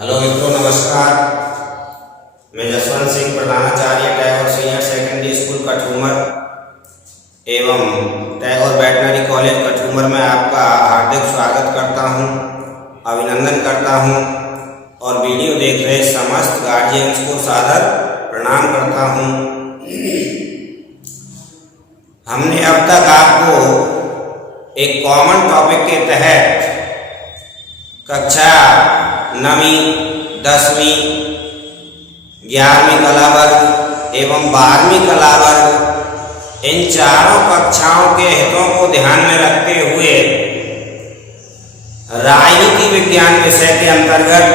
Hello मित्रों, नमस्कार। मैं जसवंत सिंह, प्रधानाचार्य Tagore senior secondary school Kathumar एवं टैगोर वेटनरी कॉलेज कठूमर में आपका हार्दिक स्वागत करता हूं, अभिनंदन करता हूं और वीडियो देख रहे समस्त गार्जियंस को सादर प्रणाम करता हूं। हमने अब तक आपको एक कॉमन टॉपिक के तहत कक्षा 9वीं, 10वीं, 11वीं कला वर्ग एवं 12वीं कला वर्ग इन चारों कक्षाओं के हितों को ध्यान में रखते हुए राजनीति विज्ञान विषय के अंतर्गत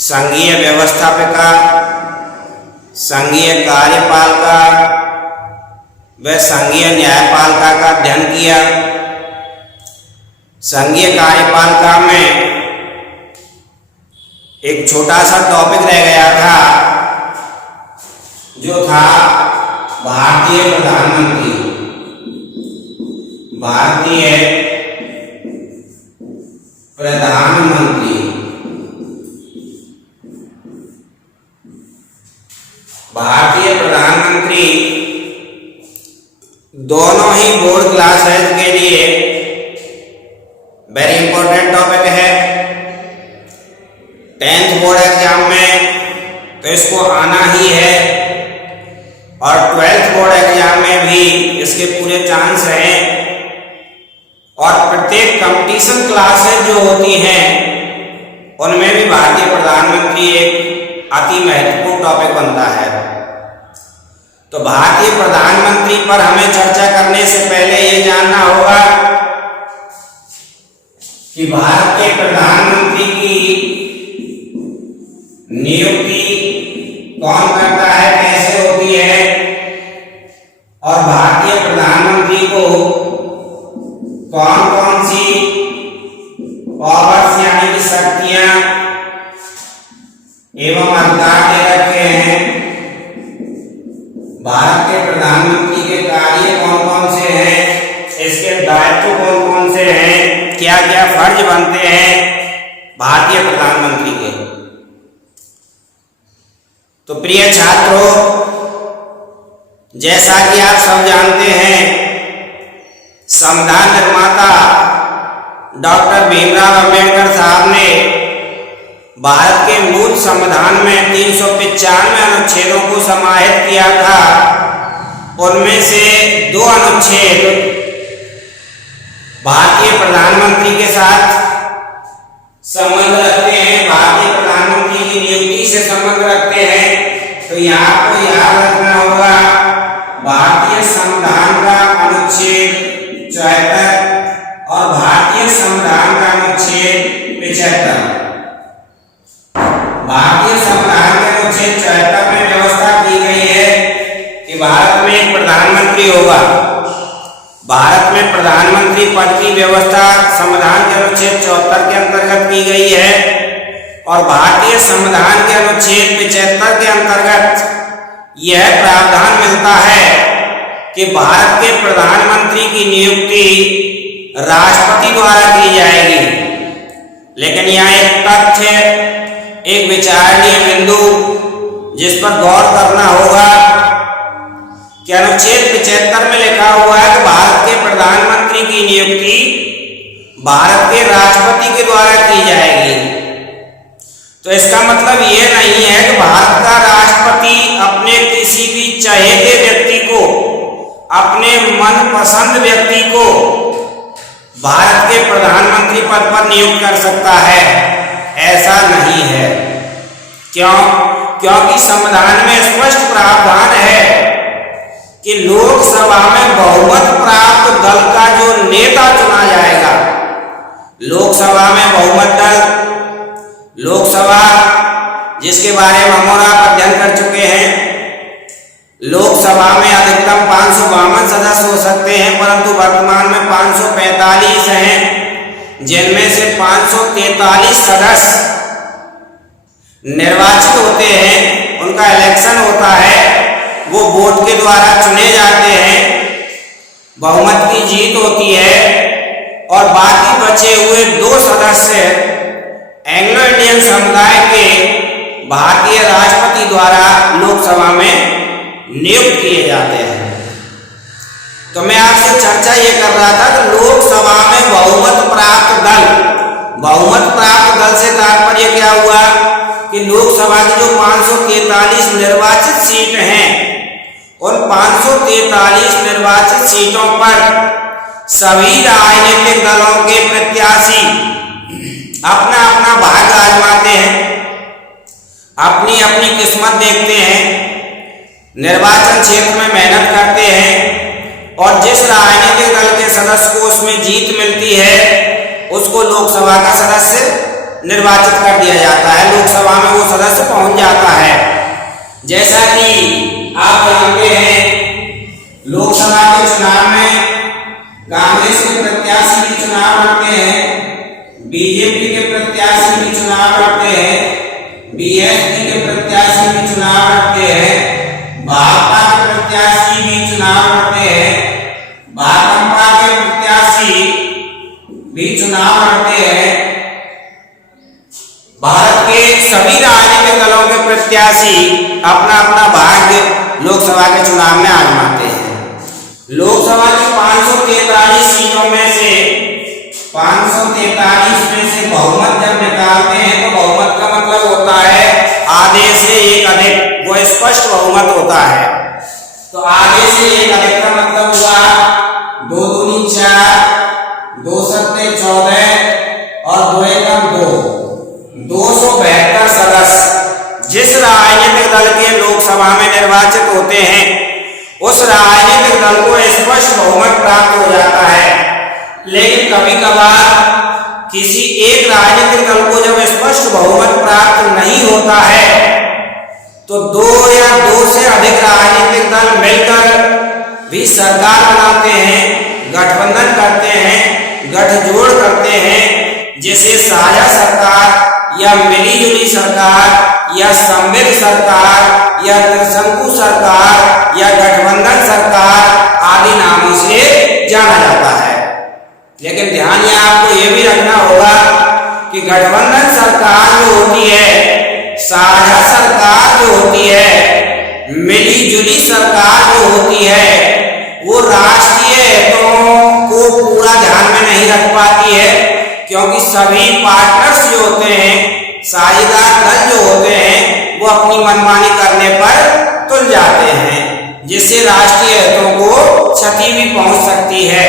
संघीय व्यवस्थापिका, संघीय कार्यपालिका व संघीय न्यायपालिका का अध्ययन किया। संघीय कार्यपालिका में एक छोटा सा टॉपिक रह गया था, जो था भारतीय प्रधानमंत्री। भारतीय प्रधानमंत्री भारतीय प्रधानमंत्री दोनों ही बोर्ड क्लासेस के लिए वेरी इंपॉर्टेंट टॉपिक है। 10th बोर्ड एग्जाम में तो इसको आना ही है और 12th बोर्ड एग्जाम में भी इसके पूरे चांस हैं और प्रत्येक कंपटीशन क्लासेस जो होती हैं उनमें भी भारतीय प्रधानमंत्री एक अति महत्वपूर्ण टॉपिक बनता है। तो भारतीय प्रधानमंत्री पर हमें चर्चा करने से पहले ये जानना होगा कि भारत के प्रधानमंत्री की नियुक्ति कौन करता है, कैसे होती है और भारतीय प्रधानमंत्री को कौन कौन सी पावर्स यानी कि शक्तियां एवं अधिकार दे रखे हैं। भारत के प्रधानमंत्री के कार्य कौन कौन से हैं, इसके दायित्व कौन कौन से हैं, क्या क्या फर्ज बनते हैं भारतीय प्रधानमंत्री के। तो प्रिय छात्रों, जैसा कि आप सब जानते हैं, संविधान निर्माता डॉक्टर भीमराव अंबेडकर साहब ने भारत के मूल संविधान में 395 अनुच्छेदों को समाहित किया था। उनमें से 2 अनुच्छेद भारतीय प्रधानमंत्री के साथ संबंध रखते हैं, भारतीय प्रधानमंत्री की नियुक्ति से संबंध रखते हैं। तो यहाँ को याद रखना होगा, भारतीय संविधान का अनुच्छेद 74 और भारतीय संविधान का अनुच्छेद 75। भारतीय संविधान के अनुच्छेद 74 में व्यवस्था की गई है कि भारत में एक प्रधानमंत्री होगा। भारत में प्रधानमंत्री पद की व्यवस्था संविधान के अनुच्छेद 74 के अंतर्गत की गई है और भारतीय संविधान के अनुच्छेद 75 के अंतर्गत यह प्रावधान मिलता है कि भारत के प्रधानमंत्री की नियुक्ति राष्ट्रपति द्वारा की जाएगी। लेकिन यहाँ एक तथ्य, एक विचारणीय बिंदु जिस पर गौर करना होगा कि अनुच्छेद 75 में लिखा हुआ है कि भारत के प्रधानमंत्री की नियुक्ति भारत के राष्ट्रपति के द्वारा की जाएगी। तो इसका मतलब यह नहीं है कि भारत का राष्ट्रपति अपने किसी भी चहेते व्यक्ति को, अपने मनपसंद व्यक्ति को भारत के प्रधानमंत्री पद पर नियुक्त कर सकता है। ऐसा नहीं है। क्यों? क्योंकि संविधान में स्पष्ट प्रावधान है कि लोकसभा में बहुमत प्राप्त दल का जो नेता चुना जाएगा, लोकसभा में बहुमत दल, लोकसभा जिसके बारे में हम और आप अध्ययन कर चुके हैं, लोकसभा में अधिकतम 552 सदस्य हो सकते हैं, परंतु वर्तमान में 545 हैं, जिनमें से 543 सदस्य निर्वाचित होते हैं, उनका इलेक्शन होता है, वो वोट के द्वारा चुने जाते हैं, बहुमत की जीत होती है और बाकी बचे हुए 2 सदस्य एंग्लो इंडियन समुदाय के भारतीय राष्ट्रपति द्वारा लोकसभा में नियुक्त किए जाते हैं। तो मैं आपसे चर्चा ये कर रहा था कि लोकसभा में बहुमत प्राप्त दल से तात्पर्य क्या हुआ कि लोकसभा की जो 543 निर्वाचित सीट हैं, उन 543 निर्वाचित सीटों पर सभी राजनीतिक दलों के प्रत्याशी अपना अपना भाग्य आजमाते हैं, अपनी अपनी किस्मत देखते हैं, निर्वाचन क्षेत्र में मेहनत करते हैं और जिस राजनीतिक दल के सदस्य को उसमें जीत मिलती है उसको लोकसभा का सदस्य निर्वाचित कर दिया जाता है, लोकसभा में वो सदस्य पहुंच जाता है। जैसा कि आप जानते हैं लोकसभा के चुनाव में कांग्रेस के प्रत्याशी भी चुनाव लड़ते हैं, बीजेपी के प्रत्याशी भी चुनाव लड़ते हैं, बीएसपी के प्रत्याशी भी चुनाव लड़ते हैं, भाजपा के प्रत्याशी भी चुनाव लड़ते हैं, भाजपा के प्रत्याशी भी चुनाव लड़ते हैं। भारत के सभी राजनीतिक दलों के प्रत्याशी अपना अपना भाग्य लोकसभा के चुनाव में आजमाते हैं। लोकसभा की 543 सीटों में से 543 में से बहुमत जब निकालते हैं तो बहुमत का मतलब होता है आधे से एक अधिक, वो स्पष्ट बहुमत होता है। तो आधे से एक अधिक का मतलब हुआ 2 दूनी 4, 2 सत्ते 14 और 2 एकम 2, 272 सदस्य जिस राजनीतिक दल के लोकसभा में निर्वाचित होते हैं उस राजनीतिक दल को स्पष्ट बहुमत प्राप्त हो जाता है। लेकिन कभी कभार किसी एक राजनीतिक दल को जब स्पष्ट बहुमत प्राप्त नहीं होता है तो 2 या 2 से अधिक राजनीतिक दल मिलकर भी सरकार बनाते हैं, गठबंधन करते हैं, गठजोड़ करते हैं, जिसे साझा सरकार या मिलीजुली सरकार या समृद्ध सरकार या त्रिशंकु सरकार या गठबंधन सरकार आदि नामों से जाना जाता है। लेकिन ध्यान ये आपको ये भी रखना होगा कि गठबंधन सरकार जो होती है, साझा सरकार जो होती है, मिलीजुली सरकार जो होती है, वो राष्ट्रीय हितों को पूरा ध्यान में नहीं रख पाती है, क्योंकि सभी पार्टनर्स जो होते हैं, साझेदार दल जो होते हैं, वो अपनी मनमानी करने पर तुल जाते हैं, जिससे राष्ट्रीय हितों को क्षति भी पहुंच सकती है।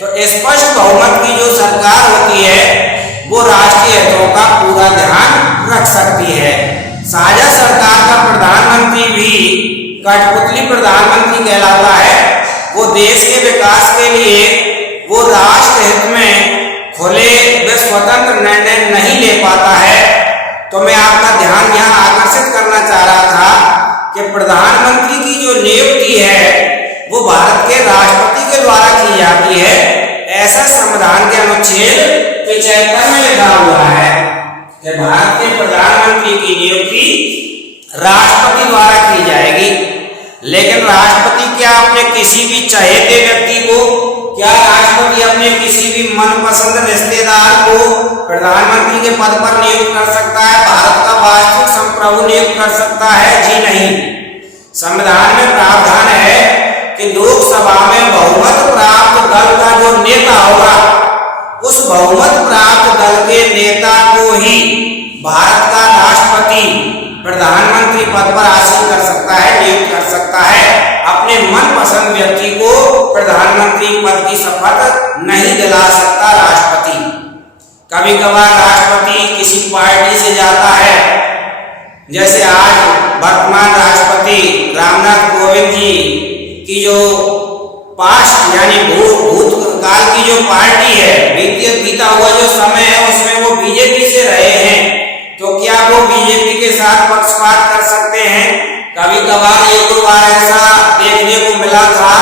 तो स्पष्ट बहुमत की जो सरकार होती है वो राष्ट्रीय हितों का पूरा ध्यान रख सकती है। साझा सरकार का प्रधानमंत्री भी कठपुतली प्रधानमंत्री कहलाता है। वो देश के विकास के लिए वो राष्ट्र हित में खुले व स्वतंत्र निर्णय नहीं ले पाता है। तो मैं आपका ध्यान यहाँ आकर्षित करना चाह रहा था कि प्रधानमंत्री की जो नियुक्ति है वो भारत के राष्ट्रपति के द्वारा की जाती है। ऐसा संविधान के अनुच्छेद 75 में लिखा हुआ है कि भारत के प्रधानमंत्री की नियुक्ति राष्ट्रपति द्वारा की जाएगी। लेकिन राष्ट्रपति क्या अपने किसी भी चहेते व्यक्ति को, क्या राष्ट्रपति अपने किसी भी मनपसंद रिश्तेदार को प्रधानमंत्री के पद पर नियुक्त कर सकता है? भारत का वास्तविक संप्रभु नियुक्त कर सकता है? जी नहीं। संविधान में प्रावधान है कि लोकसभा में बहुमत प्राप्त दल का जो नेता होगा उस बहुमत प्राप्त दल के नेता को ही भारत का राष्ट्रपति प्रधानमंत्री पद पर आसीन कर सकता है, नियुक्त कर सकता है। अपने मनपसंद व्यक्ति को प्रधानमंत्री पद की शपथ नहीं दिला सकता राष्ट्रपति। कभी कभार राष्ट्रपति किसी पार्टी से जाता है, जैसे आज वर्तमान राष्ट्रपति रामनाथ कोविंद जी की जो पास्ट यानी भूतकाल की जो पार्टी है, बीता हुआ जो समय है उसमें वो बीजेपी से रहे हैं, तो क्या वो बीजेपी के साथ पक्षपात कर सकते हैं? कभी कभार एक दो बार ऐसा देखने को मिला था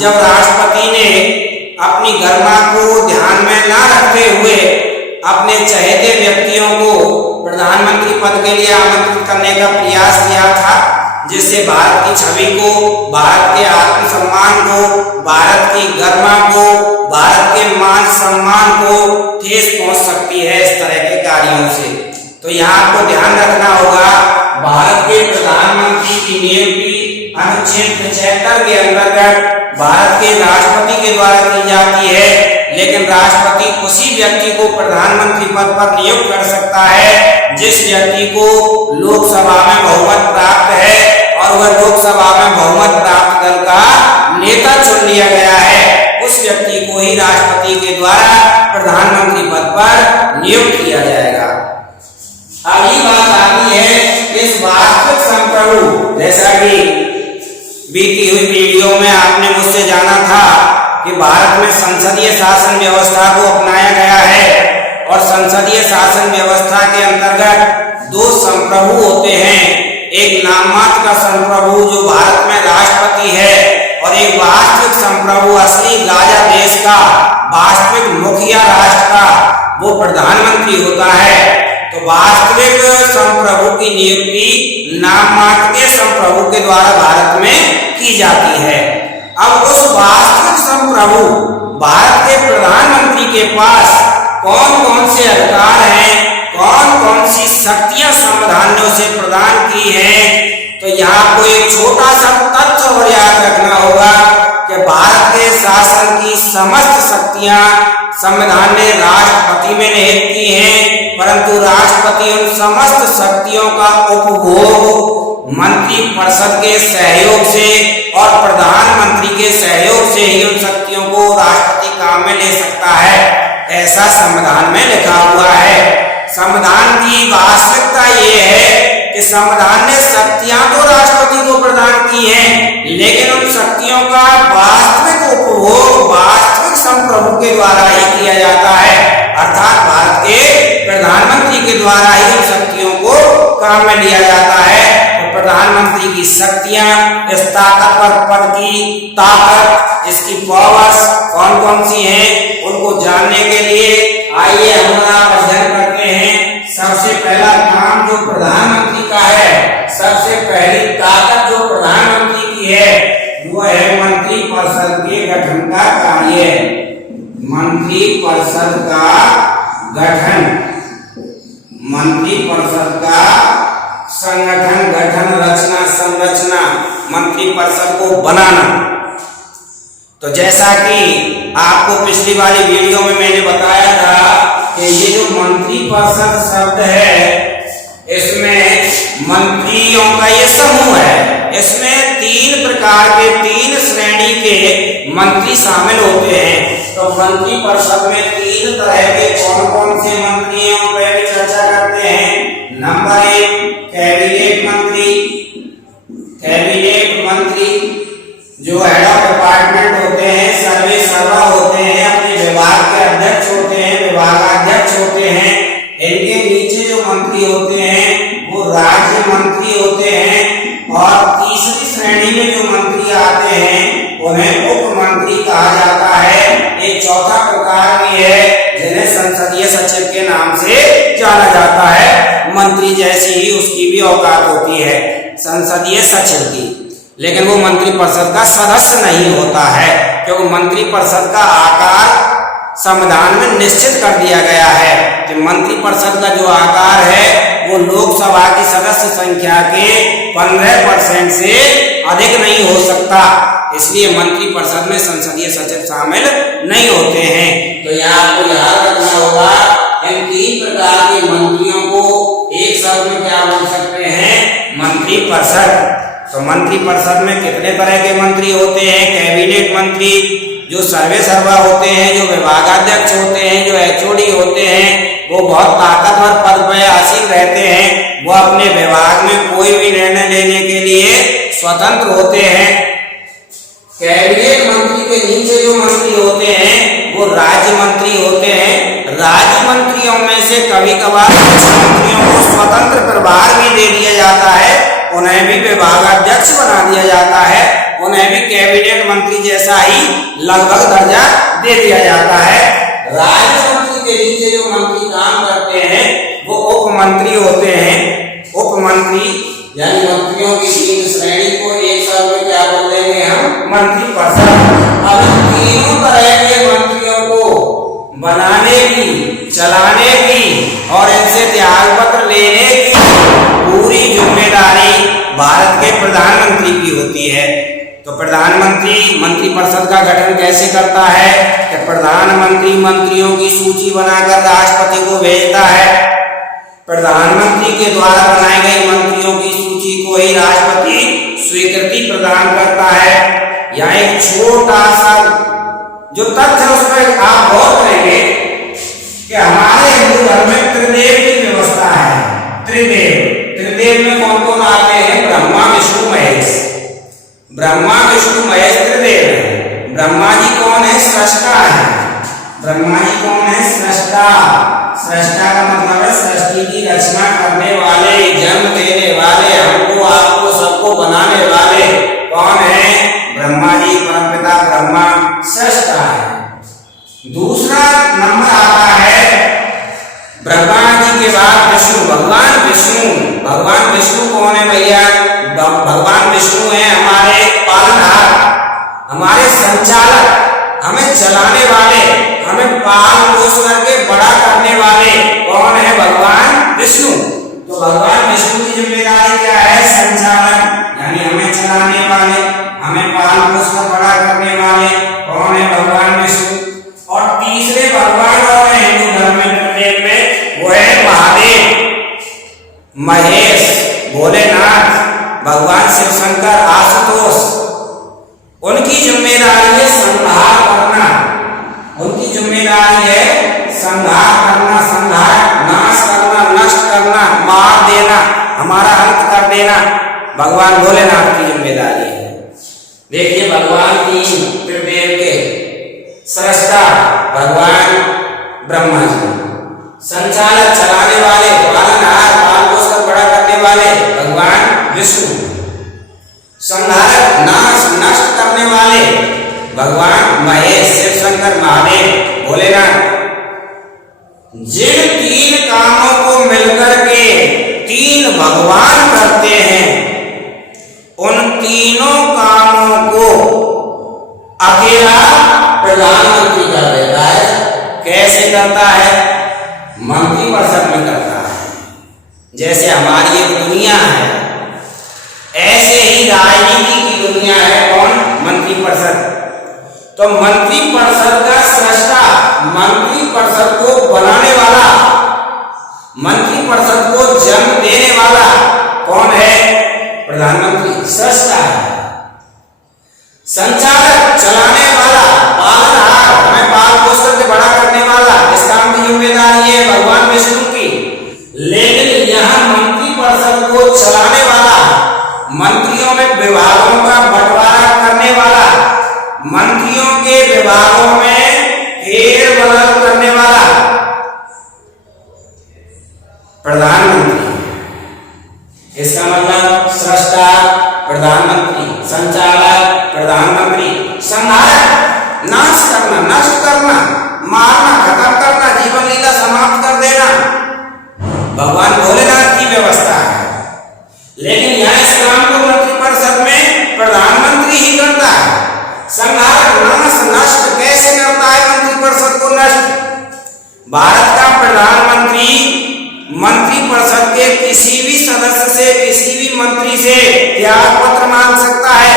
जब राष्ट्रपति ने अपनी गरिमा को ध्यान में ना रखते हुए अपने चहेते व्यक्तियों को प्रधानमंत्री पद के लिए आमंत्रित करने का प्रयास किया था, जिससे भारत की छवि को, भारत के आत्मसम्मान को, भारत की गरिमा को, भारत के मान सम्मान को ठेस पहुंच सकती है इस तरह के कार्यों से। तो यहाँ आपको ध्यान रखना होगा, भारत के प्रधानमंत्री की नियुक्ति अनुच्छेद 75 के अंतर्गत भारत के राष्ट्रपति के द्वारा की जाती है, लेकिन राष्ट्रपति उसी व्यक्ति को प्रधानमंत्री पद पर नियुक्त कर सकता है जिस व्यक्ति को लोकसभा में बहुमत प्राप्त है और वह लोकसभा में बहुमत प्राप्त दल का नेता चुन लिया गया है। उस व्यक्ति को ही राष्ट्रपति के द्वारा प्रधानमंत्री पद पर नियुक्त किया जाएगा। अगली बात आती है इस वास्तविक संप्रभु, जैसा कि बीती हुई वीडियो में आपने मुझसे जाना था कि भारत में संसदीय शासन व्यवस्था को अपनाया गया है और संसदीय शासन व्यवस्था के अंतर्गत दो संप्रभु होते हैं, एक नाममात्र का संप्रभु जो भारत में राष्ट्रपति है और एक वास्तविक संप्रभु असली राजा देश का वास्तविक मुखिया राष्ट्र का वो प्रधानमंत्री होता है। तो वास्तविक संप्रभु की नियुक्ति नाममात्र के संप्रभु के द्वारा भारत में की जाती है। अब उस वास्तविक संप्रभु भारत के प्रधानमंत्री के पास कौन कौन से अधिकार हैं, कौन कौन सी शक्तियां संविधान ने उसे प्रदान की हैं, तो यहाँ को एक छोटा सा तथ्य और याद रखना होगा कि भारत के शासन की समस्त शक्तियां संविधान ने राष्ट्रपति में निहित की हैं, परंतु राष्ट्रपति उन समस्त शक्तियों का उपभोग मंत्रिपरिषद के सहयोग से और प्रधानमंत्री के सहयोग से ही उन शक्तियों को राष्ट्रपति काम में ले सकता है, ऐसा संविधान में लिखा हुआ है। संविधान की वास्तविकता ये है कि संविधान ने शक्तियां तो राष्ट्रपति को प्रदान की हैं, लेकिन उन शक्तियों का वास्तविक उपभोग वास्तविक संप्रभु के द्वारा ही किया जाता है, अर्थात भारत के प्रधानमंत्री के द्वारा ही उन शक्तियों को काम में लिया जाता है। तो प्रधानमंत्री की शक्तियां, इस ताकतवर पद की ताकत, इसकी पावर्स कौन कौन सी हैं, उनको जानने के लिए आइए हम अध्ययन करते हैं। सबसे पहला काम जो प्रधानमंत्री का है, सबसे पहली ताकत जो प्रधानमंत्री की है वो है मंत्रिपरिषद के गठन का कार्य। मंत्रिपरिषद का गठन, मंत्रिपरिषद का संगठन, गठन, रचना, संरचना, मंत्रिपरिषद को बनाना। तो जैसा कि आपको पिछली वाली वीडियो में मैंने बताया था कि ये जो मंत्रिपरिषद शब्द है इसमें मंत्रियों का ये समूह है, इसमें तीन प्रकार के, तीन श्रेणी के मंत्री शामिल होते हैं। तो मंत्रिपरिषद में तीन तरह के कौन कौन से मंत्रियों पर चर्चा करते हैं। नंबर 1 कैबिनेट मंत्री, कैबिनेट मंत्री जो हेड ऑफ डिपार्टमेंट होते हैं, सर्वे सर्वा होते हैं, अपने विभाग के अध्यक्ष होते हैं, विभागाध्यक्ष होते हैं। इनके नीचे जो मंत्री होते हैं वो राज्य मंत्री होते हैं और तीसरी श्रेणी में जो मंत्री आते हैं उन्हें उप मंत्री कहा जाता है। एक चौथा प्रकार भी है जिन्हें संसदीय सचिव के नाम से जाना जाता है। मंत्री जैसी ही उसकी भी औकात होती है संसदीय सचिव की, लेकिन वो मंत्रिपरिषद का सदस्य नहीं होता है क्योंकि मंत्रिपरिषद का आकार संविधान में निश्चित कर दिया गया है कि मंत्रिपरिषद का जो आकार है वो लोकसभा की सदस्य संख्या के 15% से अधिक नहीं हो सकता, इसलिए मंत्रिपरिषद में संसदीय सचिव शामिल नहीं होते हैं। तो यहाँ आपको याद रखना होगा इन तीन प्रकार के मंत्रियों को एक शब्द में क्या बोल सकते हैं, मंत्रिपरिषद। तो मंत्रिपरिषद में कितने तरह के मंत्री होते हैं। कैबिनेट मंत्री जो सर्वे सर्वा होते हैं, जो विभागाध्यक्ष होते हैं, जो एचओडी होते हैं, वो बहुत ताकतवर पद पर आसीन रहते हैं। वो अपने विभाग में कोई भी निर्णय लेने के लिए स्वतंत्र होते हैं। कैबिनेट मंत्री के नीचे जो मंत्री होते हैं वो राज्य मंत्री होते हैं। राज्य मंत्रियों में से कभी कभार कुछ मंत्रियों को स्वतंत्र प्रभार भी दे दिया जाता है, उन्हें भी विभागाध्यक्ष बना दिया जाता है, उन्हें भी कैबिनेट मंत्री जैसा ही लगभग दर्जा दे दिया जाता है। राज्य मंत्री के नीचे जो मंत्री काम करते हैं वो उप मंत्री होते हैं। उप मंत्री यानी मंत्रियों की तीन श्रेणी को एक शब्द में क्या बोल देंगे हम, मंत्रिपरिषद। अब तीनों तरह के मंत्रियों को बनाने की, चलाने की और इनसे त्याग पत्र लेने की पूरी जिम्मेदारी भारत के प्रधानमंत्री की होती है। तो प्रधानमंत्री मंत्रिपरिषद का गठन कैसे करता है कि प्रधानमंत्री मंत्रियों की सूची बनाकर राष्ट्रपति को भेजता है। प्रधानमंत्री के द्वारा बनाई गई मंत्रियों की सूची को ही राष्ट्रपति स्वीकृति प्रदान करता है। यहाँ एक छोटा सा जो तथ्य उसमें आप गौर करेंगे कि हमारे हिंदू धर्म में त्रिदेव की व्यवस्था है। त्रिदेव में कौन कौन आते हैं? ब्रह्मा विष्णु महेश। ब्रह्मा विष्णु महेश त्रिदेव है। ब्रह्मा जी कौन है? सृष्टा है। ब्रह्मा जी कौन है? सृष्टा। सृष्टा का मतलब है सृष्टि की रचना करने वाले, जन्म देने वाले, हमको आपको सबको बनाने वाले कौन है? ब्रह्मा जी, परमपिता ब्रह्मा सृष्टा है। दूसरा नंबर आता है ब्रह्मा जी के बाद विष्णु, भगवान विष्णु। भगवान विष्णु कौन है भैया? भगवान विष्णु है हमारे पालनहार, हमारे संचालक, हमें चलाने वाले, हमें पाल पोष करके बड़ा करने वाले कौन है? भगवान विष्णु। तो भगवान विष्णु की जिम्मेदारी क्या है? संचालक, यानी हमें चलाने वाले, हमें पाल पोष कर बड़ा करने वाले कौन है? भगवान विष्णु। और तीसरे भगवान कौन है हिंदू धर्म में? वो है महादेव, महेश, भोलेनाथ, भगवान शिव शंकर, आशुतोष। उनकी जिम्मेदारी है संहार करना। उनकी जिम्मेदारी है संहार करना, नाश करना, नष्ट करना, मार देना, हमारा अंत कर देना। भगवान भोलेनाथ की जिम्मेदारी है। देखिए भगवान तीन त्रिदेव के, सृष्टा भगवान ब्रह्मा जी, संचालक चलाने वाले, पालनहार पाल पोष कर बड़ा करने वाले भगवान विष्णु, संहारक नाश नष्ट करने वाले भगवान महेश, शिव शंकर, महादेव, भोलेनाथ। जिन तीन कामों को मिलकर के तीन भगवान करते हैं, उन तीनों कामों को अकेला प्रधानमंत्री कर देता है। कैसे करता है? मंत्रिपरिषद में करता है। जैसे हमारी एक दुनिया है, ऐसे ही राजनीति की दुनिया है कौन? मंत्रिपरिषद। तो मंत्रिपरिषद का सृष्टा, मंत्रिपरिषद को बनाने वाला, मंत्रिपरिषद को जन्म देने वाला कौन है? प्रधानमंत्री, सृष्टा है। संचालक, चलाने वाला, पालनहार, हमें पाल पोष करके बड़ा करने वाला, इस काम की जिम्मेदारी है भगवान विष्णु की। लेकिन यहाँ मंत्रिपरिषद को चलाने वाला, मंत्रियों में विभागों का बंटवारा करने वाला, मंत्रियों के विभागों में फेरबदल करने वाला प्रधानमंत्री। इसका मतलब सृष्टा प्रधानमंत्री, संचालक प्रधानमंत्री, संहारक नाश करना, नष्ट करना, मारना, खत्म करना, जीवन लीला समाप्त कर देना भगवान भोलेनाथ की व्यवस्था है। लेकिन यहाँ इस काम को मंत्रिपरिषद में प्रधानमंत्री ही करता है। संहारक, नाश, नष्ट कैसे करता है मंत्रिपरिषद को नष्ट? भारत का प्रधानमंत्री मंत्रिपरिषद के किसी भी सदस्य से, किसी भी मंत्री से त्याग पत्र मांग सकता है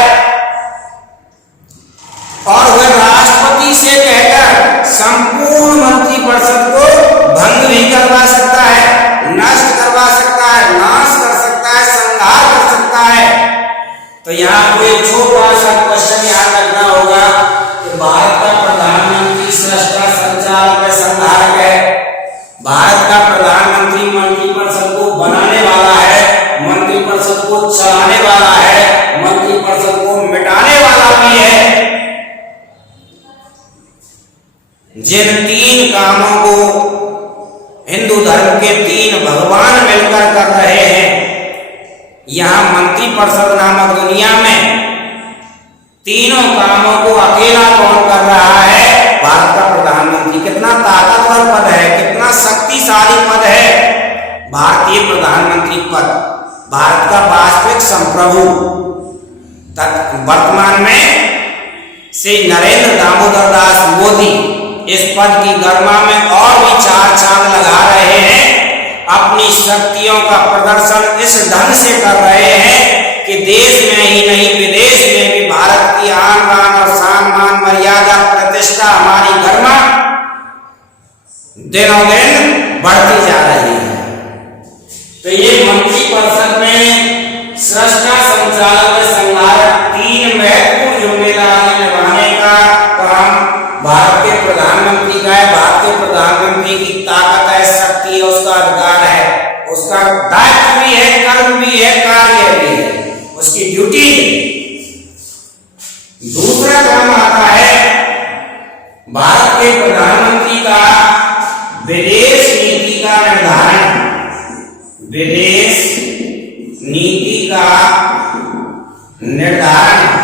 और वह राष्ट्रपति से कहकर संपूर्ण मंत्रिपरिषद को भंग भी करवा सकता है, नष्ट करवा सकता है, नाश कर सकता है, संहार कर सकता है। तो यहाँ को एक छोटा सा क्वेश्चन याद रखना होगा कि भारत का प्रधानमंत्री सृष्टा, संचालक है, संहारक है। भारत का प्रधानमंत्री मंत्रिपरिषद को बनाने वाला है, मंत्रिपरिषद को चलाने वाला है, मंत्रिपरिषद को मिटाने वाला भी है। जिन तीन कामों को हिंदू धर्म के तीन भगवान मिलकर कर रहे हैं, यहाँ मंत्रिपरिषद नामक दुनिया में तीनों कामों को अकेला कौन कर रहा है? भारत का प्रधानमंत्री। कितना ताकतवर पद है, कितना शक्तिशाली पद है भारतीय प्रधानमंत्री पद। भारत का वास्तविक संप्रभु वर्तमान में श्री नरेंद्र दामोदर दास मोदी इस पद की गरिमा में और भी चार चांद लगा रहे हैं, अपनी शक्तियों का प्रदर्शन इस ढंग से कर रहे हैं कि देश में ही नहीं विदेश में भी भारत की आन बान और शान मान मर्यादा प्रतिष्ठा हमारी गरिमा दिनों दिन बढ़ती जा रही है। तो ये मंत्रिपरिषद में सृष्टा संचालक व संहारक तीन महत्वपूर्ण जिम्मेदारियां निभाने का काम भारत के प्रधानमंत्री का है। भारत के प्रधानमंत्री की ताकत है, शक्ति है, उसका अधिकार है, उसका दायित्व भी है, कर्म भी है, कार्य भी है, उसकी ड्यूटी है। दूसरा काम आता है भारत के प्रधानमंत्री का विदेश नीति का निर्धारण। विदेश नीति का निर्धारण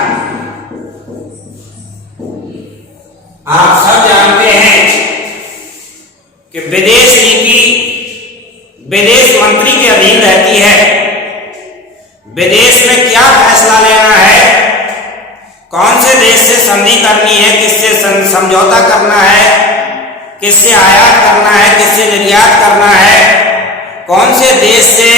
आप सब जानते हैं कि विदेश नीति विदेश मंत्री के अधीन रहती है। विदेश में क्या फैसला लेना है, कौन से देश से संधि करनी है, किससे समझौता करना है, किससे आयात करना है, किससे निर्यात करना है, कौन से देश से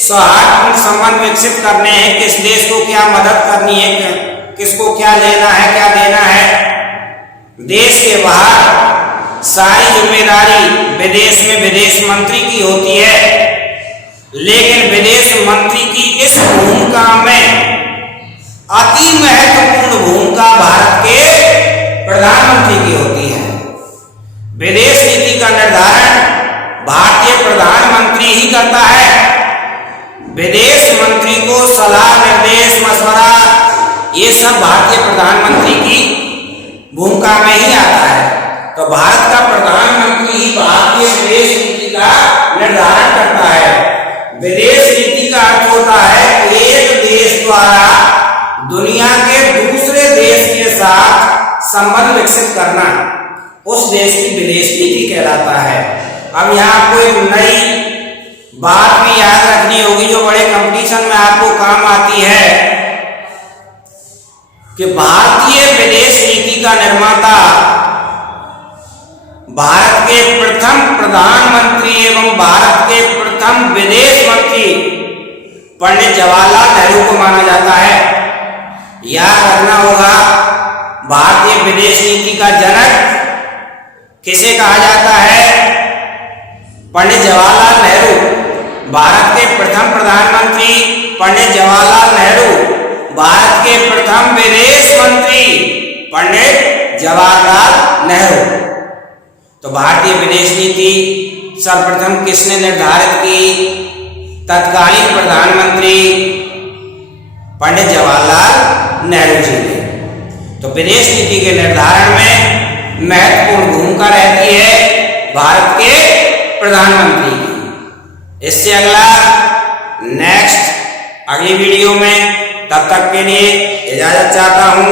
सौहार्दपूर्ण संबंध विकसित करने हैं, किस देश को क्या मदद करनी है, किसको क्या लेना है, क्या देना है। देश के बाहर सारी जिम्मेदारी विदेश में विदेश मंत्री की होती है, लेकिन विदेश मंत्री की इस भूमिका में अति महत्वपूर्ण भूमिका भारत के प्रधानमंत्री की होती है। विदेश नीति का निर्धारण भारतीय प्रधानमंत्री ही करता है। विदेश मंत्री को सलाह निर्देश मशवरा ये सब भारतीय प्रधानमंत्री की भूमिका में ही आता है। तो भारत का प्रधानमंत्री ही भारतीय विदेश नीति का निर्धारण करता है। विदेश नीति का अर्थ होता है एक देश द्वारा दुनिया के दूसरे देश के साथ संबंध विकसित करना, उस देश की विदेश नीति कहलाता है। अब यहाँ आपको एक नई बात भी याद रखनी होगी जो बड़े कंपटीशन में आपको काम आती है कि भारतीय विदेश नीति का निर्माता भारत के प्रथम प्रधानमंत्री एवं भारत के प्रथम विदेश मंत्री पंडित जवाहरलाल नेहरू को माना जाता है। याद रखना होगा, भारतीय विदेश नीति का जनक किसे कहा जाता है? पंडित जवाहरलाल नेहरू। भारत के प्रथम प्रधानमंत्री पंडित जवाहरलाल नेहरू, भारत के प्रथम विदेश मंत्री पंडित जवाहरलाल नेहरू। तो भारतीय विदेश नीति सर्वप्रथम किसने निर्धारित की? तत्कालीन प्रधानमंत्री पंडित जवाहरलाल नेहरू जी ने। तो विदेश नीति के निर्धारण में महत्वपूर्ण भूमिका रहती है भारत के प्रधानमंत्री की। इससे अगली वीडियो में, तब तक के लिए इजाजत चाहता हूं।